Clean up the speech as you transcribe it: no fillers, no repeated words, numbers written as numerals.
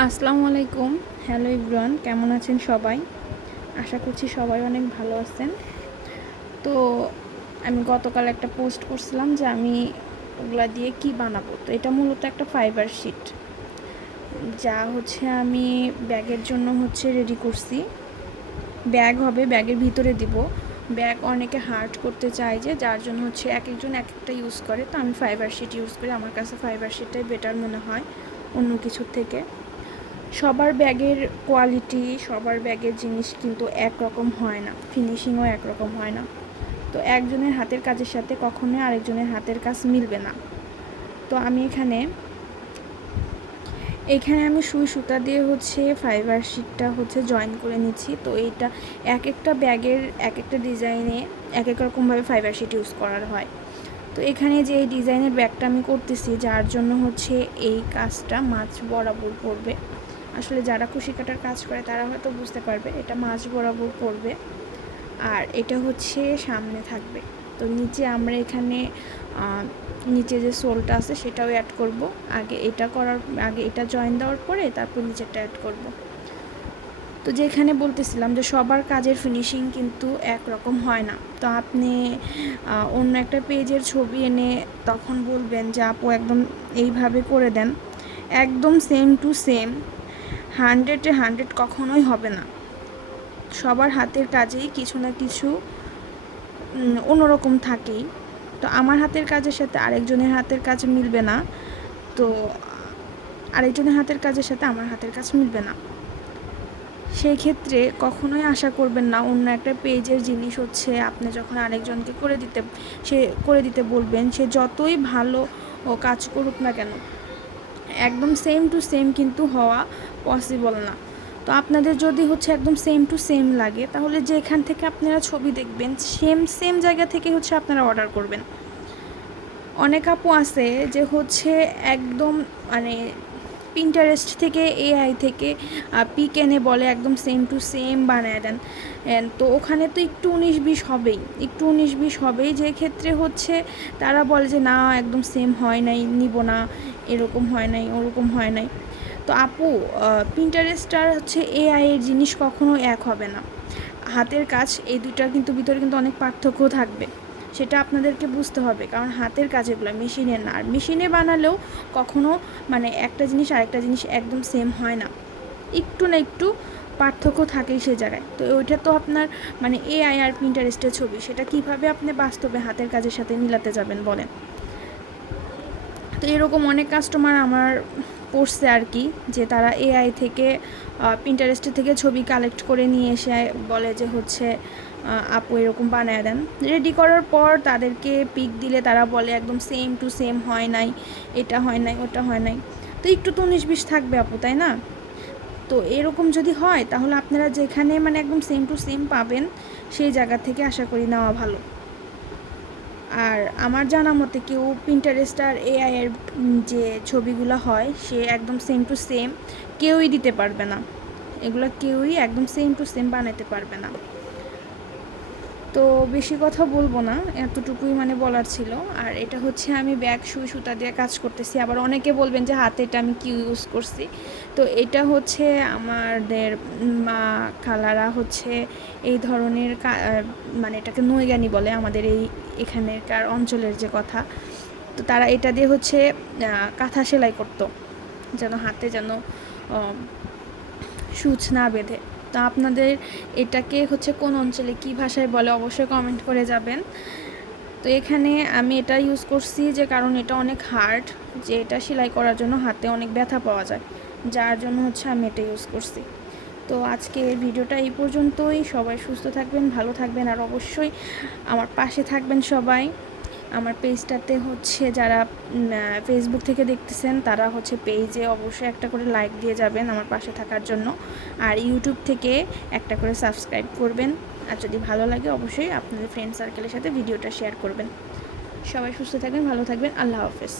আসসালামু আলাইকুম। Hello everyone, কেমন আছেন সবাই? আশা করছি সবাই অনেক ভালো আছেন। তো আমি গতকাল একটা পোস্ট করছিলাম যে আমি ওগুলা দিয়ে কি বানাবো। তো এটা মূলত একটা ফাইবার শিট, যা আমি ব্যাগের জন্য রেডি করছি। ব্যাগ হবে, ব্যাগের ভিতরে দিব। ব্যাগ অনেকে হার্ড করতে চায়, যার জন্য এক একজন এক একটা ইউজ করে। তো আমি ফাইবার শিট ইউজ করি। আমার কাছে ফাইবার শিটটাই বেটার মনে হয় অন্য কিছুর থেকে। সবার ব্যাগের কোয়ালিটি, সবার ব্যাগের জিনিস কিন্তু একরকম হয় না, ফিনিশিংও একরকম হয় না। তো একজনের হাতের কাজের সাথে কখনোই আরেকজনের হাতের কাজ মিলবে না। তো আমি এখানে আমি সুই সুতা দিয়ে ফাইবার শিটটা জয়েন করে নিচ্ছি। তো এইটা এক একটা ব্যাগের এক একটা ডিজাইনে এক এক রকমভাবে ফাইবার শিট ইউজ করার হয়। তো এখানে যে এই ডিজাইনের ব্যাগটা আমি করতেছি, যার জন্য এই কাজটা মাঝ বরাবর পড়বে। আসলে যারা কুশি কাটার কাজ করে তারা হয়তো বুঝতে পারবে, এটা মাঝ বরাবর পড়বে আর এটা সামনে থাকবে। তো নিচে আমরা এখানে নিচে যে সোলটা আছে সেটাও অ্যাড করব। আগে এটা জয়েন দেওয়ার পরে তারপর নিচেরটা অ্যাড করব। তো যেখানে বলতেছিলাম যে সবার কাজের ফিনিশিং কিন্তু একরকম হয় না। তো আপনি অন্য একটা পেজের ছবি এনে তখন বলবেন যে আপু একদম এইভাবে করে দেন, একদম সেম টু সেম 100 কখনোই হবে না। সবার হাতের কাজেই কিছু না কিছু অন্যরকম থাকেই। তো আমার হাতের কাজের সাথে আরেকজনের হাতের কাজ মিলবে না, তো আরেকজনের হাতের কাজের সাথে আমার হাতের কাজ মিলবে না। সেই ক্ষেত্রে কখনোই আশা করবেন না অন্য একটা পেজের জিনিস আপনি যখন আরেকজনকে করে দিতে বলবেন, সে যতই ভালো কাজ করুক না কেন, একদম সেম টু সেম কিন্তু হওয়া পসিবল না। তো আপনাদের যদি একদম সেম টু সেম লাগে, তাহলে যেখান থেকে আপনারা ছবি দেখবেন সেম জায়গা থেকে আপনারা অর্ডার করবেন। অনেক আপু আছে যে একদম মানে পিন্টারেস্ট থেকে, এআই থেকে পিক এনে বলে একদম সেম টু সেম বানায় দেন। তো ওখানে তো একটু 19-20 হবেই, যে ক্ষেত্রে তারা বলে যে না একদম সেম হয় নাই, নিব না, এরকম হয় নাই, ওরকম হয় নাই। তো আপু, পিন্টারেস্ট আর এআই এর জিনিস কখনো এক হবে না। হাতের কাজ এই দুইটার ভিতরে অনেক পার্থক্য থাকবে, সেটা আপনাদেরকে বুঝতে হবে। কারণ হাতের কাজ এগুলো মেশিনের না, আর মেশিনে বানালেও কখনো একটা জিনিস আরেকটা জিনিস একদম সেম হয় না, একটু না একটু পার্থক্য থাকেই সে জায়গায়। তো ওইটা তো আপনার এআই আর পিন্টারেস্টের ছবি, সেটা কিভাবে আপনি বাস্তবে হাতের কাজের সাথে মিলাতে যাবেন বলেন? তো এরকম অনেক কাস্টমার আমার পড়ছে আর কি, যে তারা এআই থেকে, পিন্টারেস্ট থেকে ছবি কালেক্ট করে নিয়ে এসে বলে যে আপু এরকম বানায় দেন। রেডি করার পর তাদেরকে পিক দিলে তারা বলে একদম সেম টু সেম হয় নাই, এটা হয় নাই, ওটা হয় নাই। তো একটু তো 19-20 থাকবে আপু, তাই না? তো এরকম যদি হয় তাহলে আপনারা যেখানে একদম সেম টু সেম পাবেন, সেই জায়গা থেকে আশা করি নেওয়া ভালো। আর আমার জানা মতে কেউ পিন্টারেস্ট আর এআই এর যে ছবিগুলো হয়, সে একদম সেম টু সেম কেউই দিতে পারবে না, এগুলো কেউই একদম সেম টু সেম বানাতে পারবে না। তো বেশি কথা বলবো না, এতটুকুই বলার ছিল। আর এটা আমি ব্যাগ সুই সুতা দিয়ে কাজ করতেছি। আবার অনেকে বলবেন যে হাতে এটা আমি কি ইউজ করছি। তো এটা আমাদের মা খালারা এই ধরনের এটাকে নৈগানি বলে আমাদের এখানেকার অঞ্চলের যে কথা। তো তারা এটা দিয়ে কাঁথা সেলাই করতো, যেন হাতে সূচ না বেঁধে। তো আপনাদের এটাকে কোন অঞ্চলে কী ভাষায় বলে অবশ্যই কমেন্ট করে যাবেন। তো এখানে আমি এটা ইউজ করছি যে কারণ এটা অনেক হার্ড, যে এটা সেলাই করার জন্য হাতে অনেক ব্যথা পাওয়া যায়, যার জন্য আমি এটা ইউজ করছি। তো আজকে ভিডিওটা এই পর্যন্তই। সবাই সুস্থ থাকবেন, ভালো থাকবেন, আর অবশ্যই আমার পাশে থাকবেন সবাই। আমার পেজটাতে যারা ফেসবুক থেকে দেখতেছেন তারা পেজে অবশ্যই একটা করে লাইক দিয়ে যাবেন আমার পাশে থাকার জন্য। আর ইউটিউব থেকে একটা করে সাবস্ক্রাইব করবেন। আর যদি ভালো লাগে অবশ্যই আপনাদের ফ্রেন্ড সার্কেলের সাথে ভিডিওটা শেয়ার করবেন। সবাই সুস্থ থাকবেন, ভালো থাকবেন। আল্লাহ হাফেজ।